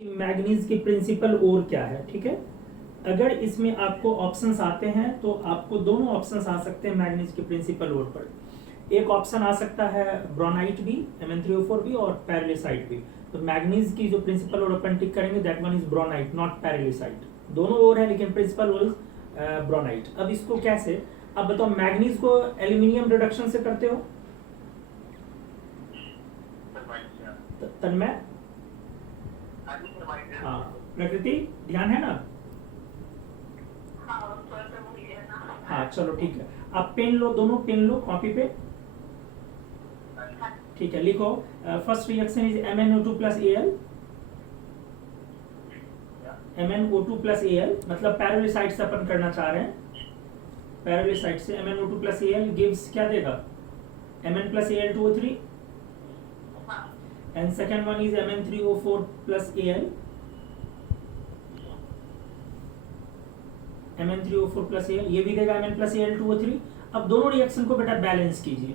Manganese की principal और क्या है। ठीक है, अगर इसमें आपको ऑप्शंस आते हैं तो आपको दोनों ऑप्शंस आ सकते हैं मैग्नीज की प्रिंसिपल और पर। एक ऑप्शन आ सकता है ब्रोनाइट भी, Mn3O4 भी और पैरेलिसाइट भी। तो मैग्नीज की जो प्रिंसिपल और अपन टिक करेंगे दैट वन इज ब्रोनाइट नॉट पैरेलिसाइट। दोनों और है लेकिन प्रिंसिपल और ब्रोनाइट। अब इसको कैसे, अब बताओ मैग्नीज को एल्यूमिनियम रिडक्शन से करते हो तन्मय? हाँ, प्रकृति ध्यान है ना? हाँ चलो ठीक है, आप पेन लो, दोनों पेन लो कॉपी पे। ठीक है, लिखो first reaction is MnO2 plus Al। MnO2 plus Al मतलब पैरेलिसाइट से अपन करना चाह रहे हैं। पैरेलिसाइट से MnO2 प्लस Al गिव्स क्या देगा? Mn plus Al2O3 and second one is Mn3O4 plus Al। Mn3O4 plus Al ये भी देगा Mn प्लस Al2O3। अब दोनों रिएक्शन को बेटा बैलेंस कीजिए।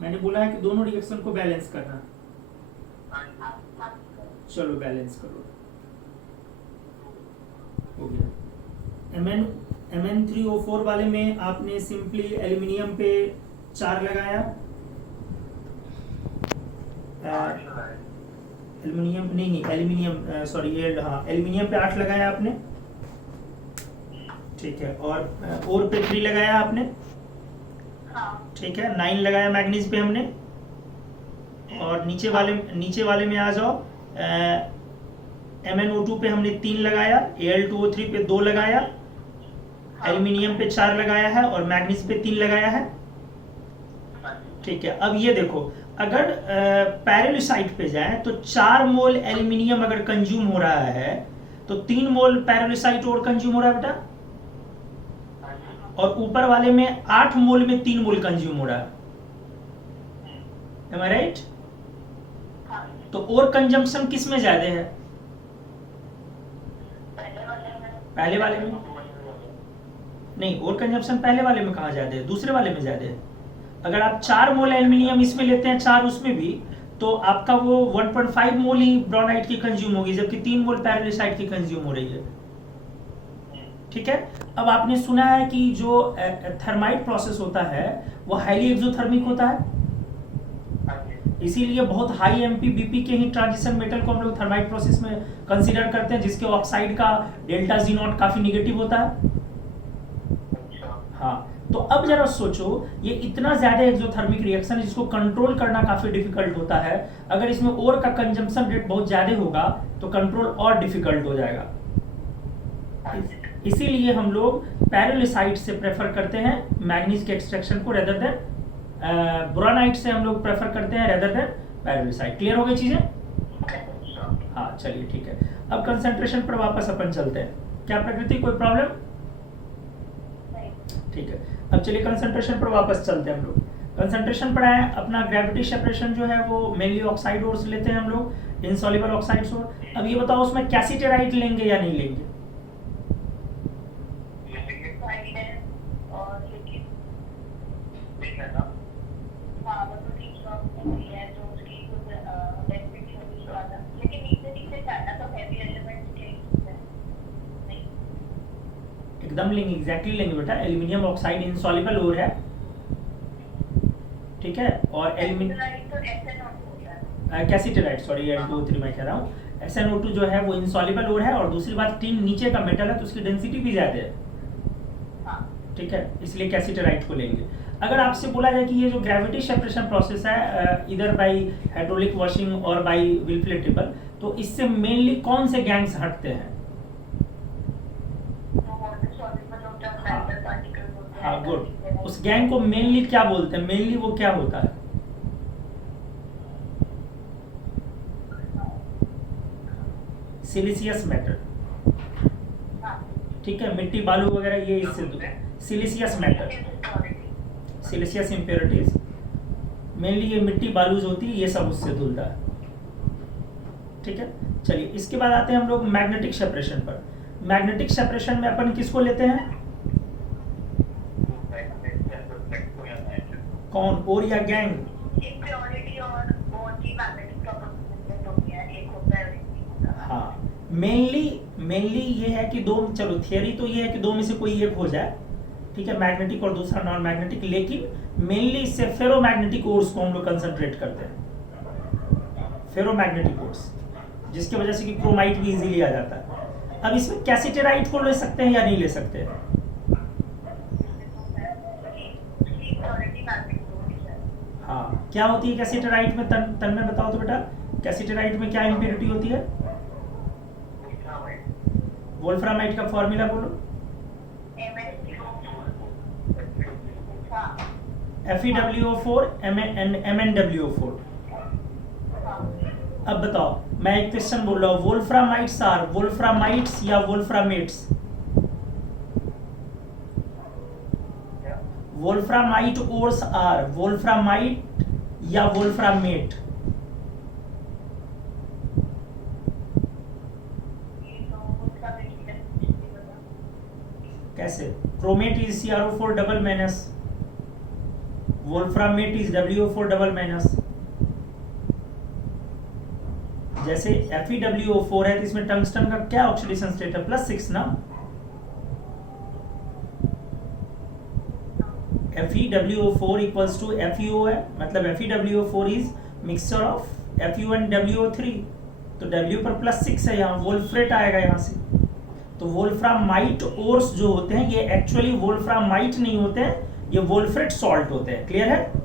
मैंने बोला है कि दोनों रिएक्शन को बैलेंस करना। चलो बैलेंस करो, हो गया। Mn3O4 वाले में आपने सिंपली एल्यूमिनियम पे 4 लगाया, एल्यूमिनियम नहीं एल्यूमिनियम सॉरी एल्यूमिनियम पे 8 लगाया आपने। ठीक है, और पे 3 लगाया आपने। ठीक है, 9 लगाया मैग्नीज पे हमने। और नीचे वाले में आ जाओ, MnO2 पे हमने 3 लगाया, Al2O3 पे 2 लगाया, एल्यूमिनियम पे 4 लगाया है और मैग्नीज पे 3 लगाया है। ठीक है, अब ये देखो, अगर पैरेलिसाइट पे जाए तो 4 मोल एल्यूमिनियम अगर कंज्यूम हो रहा है तो 3 मोल पैरेलिसाइट और कंज्यूम हो रहा है बेटा, और ऊपर वाले में 8 मोल में 3 मोल कंज्यूम हो रहा है। Am I right? तो और कंजम्पशन किस में ज्यादा है? पहले वाले में नहीं, और कंजम्पशन पहले वाले में कहाँ ज्यादा है? दूसरे वाले में ज्यादा है। अगर आप 4 मोल एल्यूमिनियम इसमें लेते हैं, 4 उसमें भी, तो आपका वो 1.5 मोल ही ब्रोनाइट की कंज्यूम होगी, जबकि 3 मोल पैरेलिसाइट की कंज्यूम हो रही है। ठीक है, अब आपने सुना है कि जो थर्माइट प्रोसेस होता है वो हाईली एक्सोथर्मिक होता है, इसीलिए बहुत हाई MPBP के ही ट्रांजिशन मेटल को हम लोग थर्माइट प्रोसेस में कंसीडर करते हैं, जिसके ऑक्साइड का डेल्टा जी नॉट काफी निगेटिव होता है। हाँ, तो अब जरा सोचो, ये इतना ज्यादा एक्सोथर्मिक रिएक्शन है जिसको कंट्रोल करना काफी डिफिकल्ट होता है। अगर इसमें और का कंजम्पशन रेट बहुत ज्यादा होगा तो कंट्रोल और डिफिकल्ट हो जाएगा। इसीलिए हम लोग पैरेलिसाइट से प्रेफर करते हैं मैग्नीज के एक्सट्रैक्शन को, रेदर देन ब्रोनाइट से हम लोग प्रेफर करते हैं रेदर देन पैरेलिसाइट। क्लियर हो गई चीजें? हाँ चलिए ठीक है, अब कंसंट्रेशन पर वापस अपन चलते हैं। क्या प्रकृति कोई प्रॉब्लम? ठीक है, अब चलिए कंसंट्रेशन पर वापस चलते हैं हम लोग। कंसंट्रेशन पर आए, अपना ग्रेविटी सेपरेशन जो है वो मेनली ऑक्साइड ओर से लेते हैं हम लोग, इनसॉल्युबल ऑक्साइड्स ओर। अब ये बताओ उसमें कैसिटेराइट लेंगे या नहीं लेंगे? एकदम लेंगे, एग्जैक्टली लेंगे बेटा। एल्यूमिनियम ऑक्साइड इनसॉल्युबल ओर है, ठीक है, और कैसिटेराइट सॉरी Al2O3 मैं कह रहा हूँ, SnO2 जो है वो इनसॉल्युबल ओर है, और दूसरी बात टीन नीचे का मेटल है तो उसकी डेंसिटी भी ज्यादा है। ठीक है, इसलिए कैसिटेराइट को लेंगे। अगर आपसे बोला जाए कि ये जो ग्रेविटी सेपरेशन प्रोसेस है इधर बाय हाइड्रोलिक वॉशिंग और बाय विलफ्लेटेबल, तो इससे मेनली कौन से गैंग्स हटते हैं? हाँ गुड, उस गैंग को मेनली क्या बोलते हैं? मेनली वो क्या होता है? Siliceous matter. ठीक है, मिट्टी बालू वगैरह ये इससे siliceous matter, siliceous impurities, mainly ये मिट्टी बालूज होती है, ये सब उससे धुलता है। ठीक है, चलिए इसके बाद आते हैं हम लोग मैग्नेटिक सेपरेशन पर। मैग्नेटिक सेपरेशन में अपन किसको लेते हैं? कौन, और या गैंग? इम्प्योरिटी और ओटी मैग्नेटिक कंपोनेंट हो गया, एक होता है और एक नहीं होता। हाँ, मेनली ये है कि दो, चलो थियरी तो ये है कि दो में से कोई एक हो जाए, ठीक है, मैग्नेटिक और दूसरा नॉन मैग्नेटिक, लेकिन मेनली इससे फेरोमैग्नेटिक ओर्स को हम लोग कंसंट्रेट करते हैं, फेरोमैग्नेटिक ओर्स, जिसकी वजह से कि क्रोमाइट भी इजीली आ जाता है। अब इसमें कैसिटेराइट को ले सकते हैं या नहीं ले सकते हैं? हाँ, क्या होती है कैसिटेराइट में? तन में बताओ तो बेटा, कैसिटेराइट में क्या इंप्योरिटी होती है? वोल्फ्रामाइट का फॉर्मूला बोलो। FeWO4 MnWO4। अब बताओ, मैं एक क्वेश्चन बोल रहा हूँ, वोल्फ्रामाइट्स आर वोल्फ्रामाइट्स या wolframates? Wolframite ores are wolframite या वोल्फ्रामेट? कैसे? Chromate is CrO4 double minus, wolframate is WO4 double minus. जैसे FeWO4 है तो इसमें टंगस्टन का क्या ऑक्सीडेशन स्टेट है? +6 ना। FeWO4 इक्वल्स टू FeO है, मतलब FeWO4 is mixture of FeO and WO3, तो W पर +6 है, यहाँ वोल्फ्रेट आएगा यहाँ से। तो वोल्फ्रामाइट ओर्स जो होते हैं ये एक्चुअली वोल्फ्रामाइट नहीं होते हैं, ये वोल्फ्रेट सॉल्ट होते हैं। क्लियर है?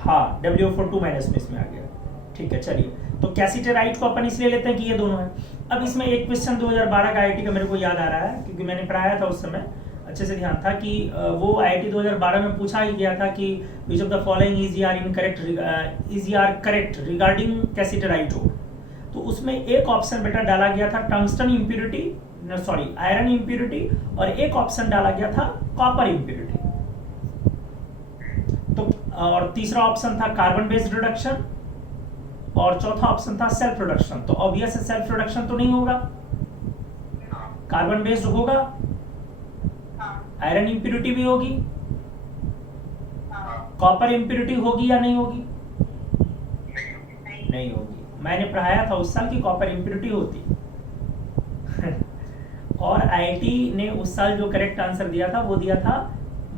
हाँ, WO4 2 माइनस में इसमें आ गया। ठीक है, चलिए, तो कैसिटेराइट को अपन इसलिए लेते हैं कि ये दोनों है। अब इसमें एक क्वेश्चन 2012 का IIT का मेरे को याद आ रहा है, क्योंकि मैंने पढ़ाया था उस समय, अच्छे से ध्यान था कि वो IIT 2012 में पूछा ही गया था कि which of the following is are correct regarding cassiterite ore. तो उसमें एक ऑप्शन बेटा डाला गया था tungsten impurity, sorry iron impurity, और एक ऑप्शन डाला गया था कॉपर इम्प्योरिटी। तो और तीसरा ऑप्शन था कार्बन बेस्ड रिडक्शन, और चौथा ऑप्शन था सेल्फ प्रोडक्शन। तो ऑब्वियस है सेल्फ प्रोडक्शन तो नहीं होगा, कार्बन बेस्ड होगा, आयरन इम्प्योरिटी भी होगी, कॉपर इम्प्योरिटी होगी या नहीं होगी? नहीं होगी। मैंने पढ़ाया था उस साल की कॉपर इम्प्योरिटी होती और IIT ने उस साल जो करेक्ट आंसर दिया था वो दिया था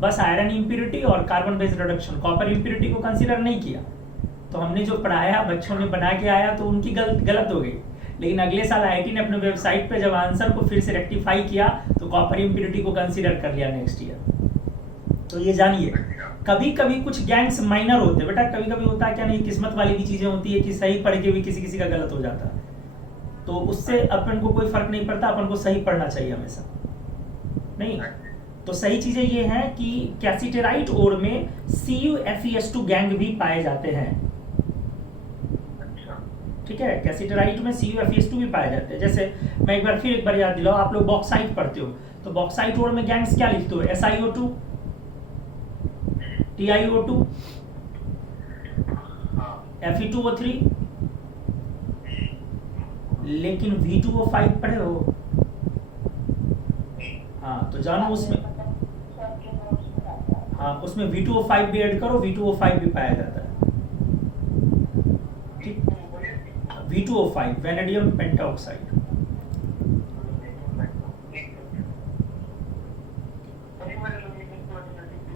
बस आयरन इम्प्योरिटी और carbon based reduction, copper impurity को कंसीडर नहीं किया। तो हमने जो पढ़ाया बच्चों ने बना के आया तो उनकी गलत हो गई। लेकिन अगले साल IIT ने अपने वेबसाइट पे जब आंसर को फिर से रेक्टिफाई किया तो कॉपर इम्प्योरिटी को कंसीडर कर लिया नेक्स्ट ईयर। तो ये जानिए, कभी कभी कुछ गैंग्स माइनर होते हैं बेटा, कभी कभी होता है क्या नहीं, किस्मत वाली भी चीजें होती है कि सही पढ़ के भी किसी किसी का गलत हो जाता है, तो उससे अपन को कोई फर्क नहीं पड़ता, अपन को सही पढ़ना चाहिए हमेशा। नहीं तो सही चीजें ये हैं कि कैसिटेराइट ओर में CuFeS2 गैंग भी पाए जाते हैं। ठीक है, कैसिटेराइट में CuFeS2 भी पाए जाते हैं। जैसे मैं एक बार याद दिलाऊं, आप लोग बॉक्साइट पढ़ते हो तो बॉक्साइट ओर में गैंग्स क्या लिखते हो? SiO2, TiO2, Fe2O3, लेकिन V2O5 पढ़े हो? हाँ, तो जानो उसमें, हाँ उसमें V2O5 भी ऐड करो, V2O5 भी पाया जाता है। ठीक, V2O5 वेनेडियम पेंटाऑक्साइड।